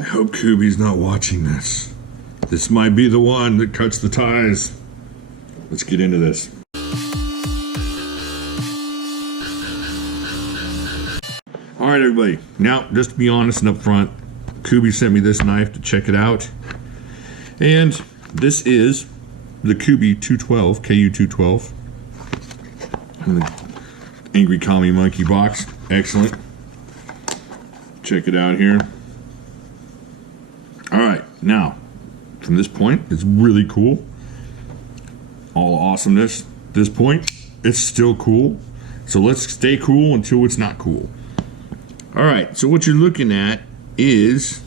I hope Kubey's not watching this. This might be the one that cuts the ties. Let's get into this. All right, everybody. Now, just to be honest and upfront, Kubey sent me this knife to check it out. And this is the Kubey KU212. And the Angry Commie Monkey box. Excellent. Check it out here. All right, now, from this point, it's really cool. All awesomeness. This point, it's still cool. So let's stay cool until it's not cool. All right, so what you're looking at is,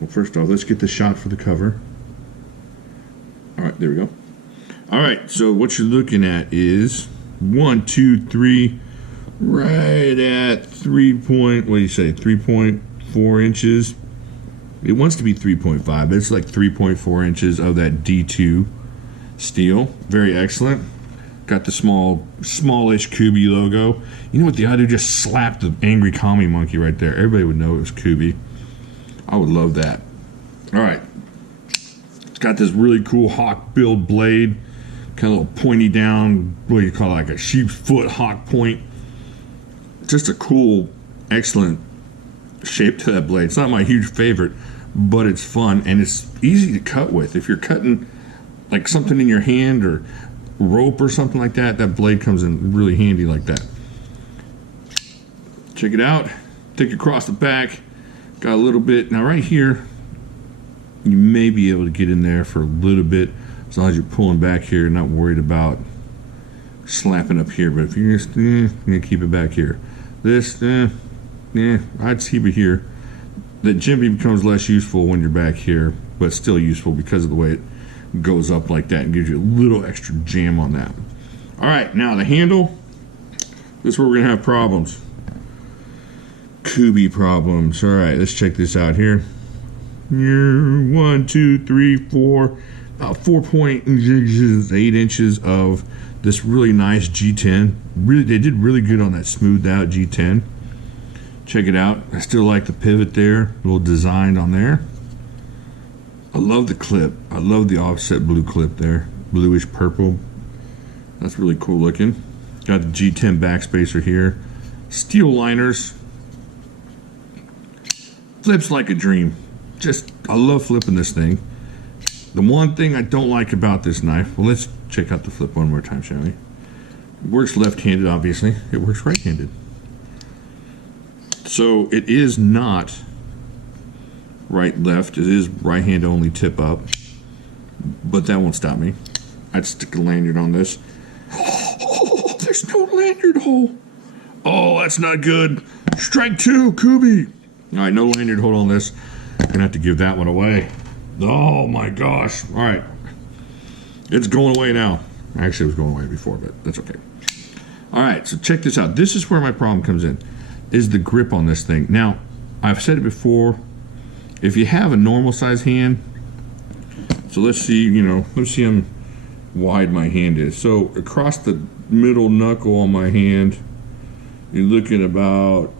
well, first off, let's get the shot for the cover. All right, there we go. All right, so what you're looking at is 1, 2, 3, right at 3.4 inches. It wants to be 3.5, but it's like 3.4 inches of that D2 steel. Very excellent. Got the smallish Kubey logo. You know what the other just slapped the Angry Commie Monkey right there. Everybody would know it was Kubey. I would love that. All right. It's got this really cool hawk build blade. Kind of a little pointy down, what do you call it, like a sheep's foot hawk point. Just a cool, excellent shape to that blade. It's not my huge favorite, but it's fun and it's easy to cut with. If you're cutting like something in your hand or rope or something like that, that blade comes in really handy like that. Check it out. Take it across the back. Got a little bit. Now right here, you may be able to get in there for a little bit as long as you're pulling back here, not worried about slapping up here. But if you're just gonna keep it back here, this I'd keep it here. The jimmy becomes less useful when you're back here, but still useful because of the way it goes up like that and gives you a little extra jam on that. All right, now the handle. This is where we're gonna have problems. Kubey problems. All right, let's check this out here. Here, 1, 2, 3, 4, about 4.8 inches of this really nice G10. Really, they did really good on that smoothed out G10. Check it out. I still like the pivot there, a little designed on there. I love the clip. I love the offset blue clip there, bluish purple. That's really cool looking. Got the G10 backspacer here. Steel liners. Flips like a dream. Just, I love flipping this thing. The one thing I don't like about this knife, well, let's check out the flip one more time, shall we? It works left-handed, obviously. It works right-handed. So it is not right-left. It is right-hand only tip up, but that won't stop me. I'd stick a lanyard on this. Oh, there's no lanyard hole. Oh, that's not good. Strike 2, Kubey. All right, no lanyard hole on this. Gonna have to give that one away. Oh my gosh. All right. It's going away now. Actually, it was going away before, but that's okay. All right, so check this out. This is where my problem comes in, is the grip on this thing. Now, I've said it before, if you have a normal size hand, so let's see, let's see how wide my hand is. So across the middle knuckle on my hand, you're looking about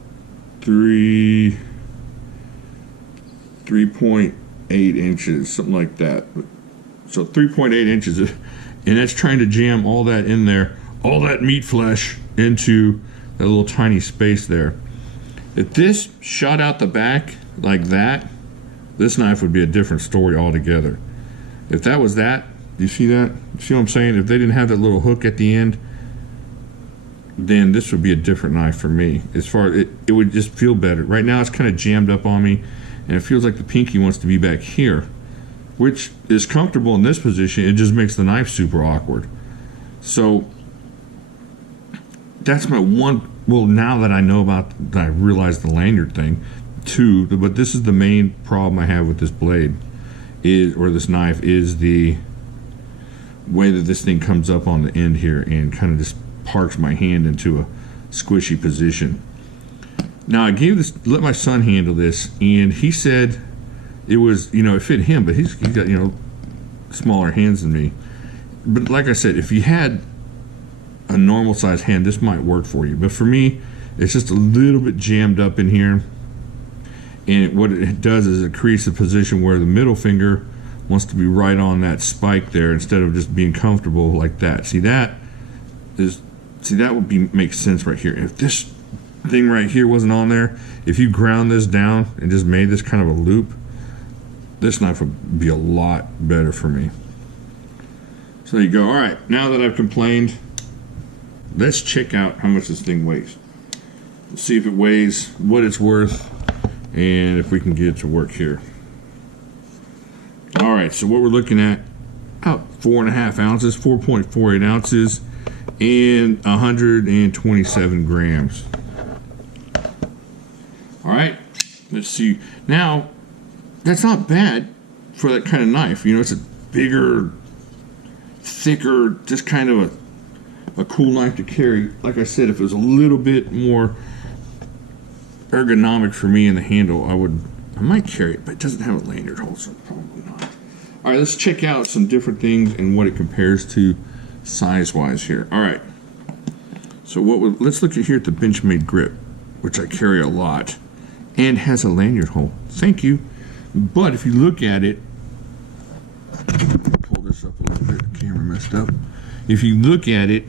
3.8 inches, something like that. So 3.8 inches, and that's trying to jam all that in there, all that meat flesh into that little tiny space there. If this shot out the back like that, this knife would be a different story altogether. If that was that, you see that? You see what I'm saying? If they didn't have that little hook at the end, then this would be a different knife for me. As far as it would just feel better. Right now it's kind of jammed up on me, and it feels like the pinky wants to be back here, which is comfortable in this position. It just makes the knife super awkward. So that's my one. Well, now that I know about, I realize the lanyard thing too. But this is the main problem I have with this blade, or this knife, is the way that this thing comes up on the end here and kind of just parks my hand into a squishy position. Now I let my son handle this, and he said it was, it fit him, but he's got, smaller hands than me. But like I said, if you had a normal size hand, this might work for you. But for me, it's just a little bit jammed up in here. And what it does is it creates a position where the middle finger wants to be right on that spike there instead of just being comfortable like that. See, that would make sense right here. If this thing right here wasn't on there, if you ground this down and just made this kind of a loop, this knife would be a lot better for me. So there you go. All right, now that I've complained, let's check out how much this thing weighs. Let's see if it weighs what it's worth and if we can get it to work here. All right, so what we're looking at, about 4.5 ounces, 4.48 ounces, and 127 grams. All right, let's see. Now, that's not bad for that kind of knife. You know, it's a bigger, thicker, just kind of a cool knife to carry. Like I said, if it was a little bit more ergonomic for me in the handle, I might carry it, but it doesn't have a lanyard hole, so probably not. All right, let's check out some different things and what it compares to size-wise here. All right, so let's look at here at the Benchmade grip, which I carry a lot, and has a lanyard hole. Thank you. But if you look at it, pull this up a little bit, the camera messed up. If you look at it,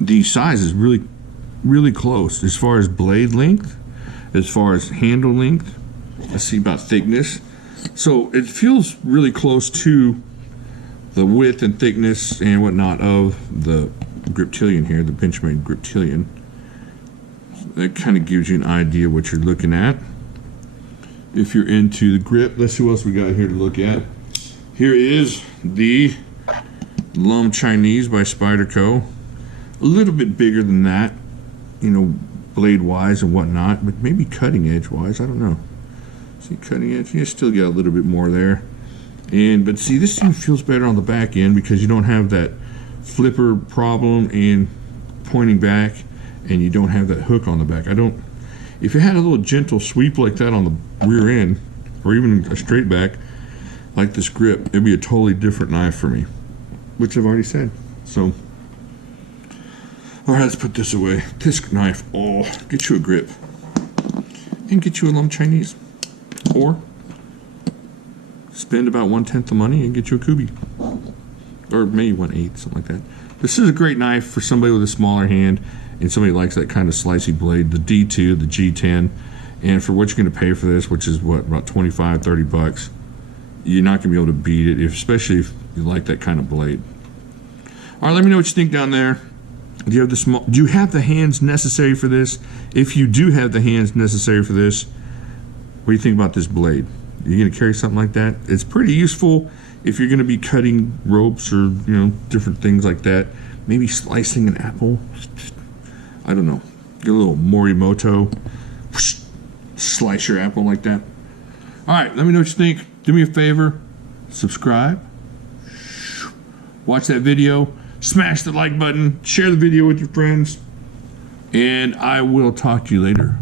the size is really, really close as far as blade length, as far as handle length. Let's see about thickness. So it feels really close to the width and thickness and whatnot of the Griptilian here, the Benchmade Griptilian. That kind of gives you an idea what you're looking at. If you're into the grip, let's see what else we got here to look at. Here is the Lum Chinese by Spyderco. A little bit bigger than that, you know, blade wise and whatnot, but maybe cutting edge wise, I don't know. See, cutting edge, you still get a little bit more there. But see, this thing feels better on the back end because you don't have that flipper problem and pointing back, and you don't have that hook on the back. If it had a little gentle sweep like that on the rear end, or even a straight back, like this grip, it'd be a totally different knife for me, which I've already said. So, all right, let's put this away. This knife, get you a grip, and get you a Lum Chinese, or spend about 1/10 the money and get you a Kubey, or maybe 1/8, something like that. This is a great knife for somebody with a smaller hand and somebody likes that kind of slicey blade, the D2, the G10, and for what you're going to pay for this, which is what, about 25, 30 bucks, you're not going to be able to beat it, especially if you like that kind of blade. All right, let me know what you think down there. Do you have the hands necessary for this? If you do have the hands necessary for this, what do you think about this blade? Are you going to carry something like that? It's pretty useful if you're going to be cutting ropes or, you know, different things like that. Maybe slicing an apple. I don't know. Get a little Morimoto. Slice your apple like that. All right, let me know what you think. Do me a favor. Subscribe. Watch that video. Smash the like button. Share the video with your friends. And I will talk to you later.